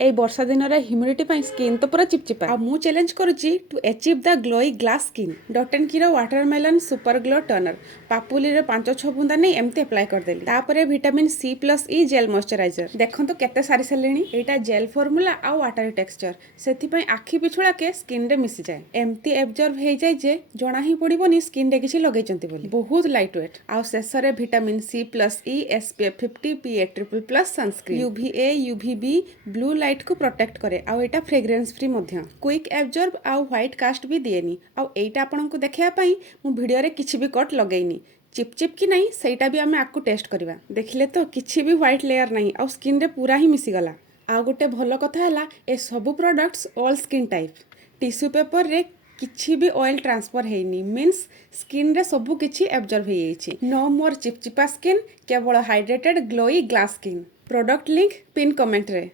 এই ବର୍ଷା ଦିନରେ ହ୍ୟୁମିଡିଟି ପାଇଁ ସ୍କିନ୍ ତ ପୁରା ଚିପଚିପା। ଆଉ ମୁଁ ଚ୍ୟାଲେଞ୍ଜ କରୁଛି to achieve the glowy glass skin. Dot and କିର ୱାଟରମେଲନ୍ ସୁପର ଗ୍ଲୋ ଟନର ପାପୁଲିରେ 5-6 ବୁନ୍ଦା ନେଇ ଏମିତି ଆପ୍ଲାଏ କରିଦେଲି। ତାପରେ vitamin C plus E gel moisturiser. ଦେଖନ୍ତୁ କେତେ ସାରି ସାରିଲେଣି। ଏଇଟା ଜେଲ୍ ଫର୍ମୁଲା ଆଉ ୱାଟରି ଟେକ୍ସଚର, ସେଥିପାଇଁ ଆଖି ପିଛୁଳାକେ ସ୍କିନ୍ରେ ମିଶିଯାଏ। ଏମିତି ଏବଜର୍ଭ ହେଇଯାଏ ଯେ ଜଣା ହିଁ ପଡ଼ିବନି ସ୍କିନ୍ରେ କିଛି ଲଗେଇଛନ୍ତି ବୋଲି। ବହୁତ ଲାଇଟ୍ ୱେଟ୍। ଆଉ ଶେଷରେ vitamin C plus E SPF 50 PA++ sunscreen UVA UVB blue light କୁ ପ୍ରୋଟେକ୍ଟ କରେ। ଆଉ ଏଇଟା ଫ୍ରେଗ୍ରେନ୍ସ ଫ୍ରି ମଧ୍ୟ। କ୍ୱିକ୍ ଏବଜର୍ଭ ଆଉ ହ୍ୱାଇଟ୍ କାଷ୍ଟ ବି ଦିଏନି। ଆଉ ଏଇଟା ଆପଣଙ୍କୁ ଦେଖାଇବା ପାଇଁ ମୁଁ ଭିଡ଼ିଓରେ କିଛି ବି କଟ୍ ଲଗେଇନି। ଚିପ୍ କି ନାହିଁ ସେଇଟା ବି ଆମେ ଆକୁ ଟେଷ୍ଟ କରିବା। ଦେଖିଲେ ତ କିଛି ବି ହ୍ୱାଇଟ୍ ଲେୟାର ନାହିଁ, ଆଉ ସ୍କିନ୍ରେ ପୁରା ହିଁ ମିଶିଗଲା। ଆଉ ଗୋଟେ ଭଲ କଥା ହେଲା ଏ ସବୁ products all skin type. Tissue ପେପରରେ କିଛି ବି ଅଏଲ୍ ଟ୍ରାନ୍ସଫର ହେଇନି, ମିନ୍ସ ସ୍କିନ୍ରେ ସବୁ କିଛି ଏବଜର୍ଭ ହେଇଯାଇଛି। ନୋ ମୋର୍ ଚିପଚିପା ସ୍କିନ୍, କେବଳ hydrated glowy glass skin. Product link pin କମେଣ୍ଟରେ।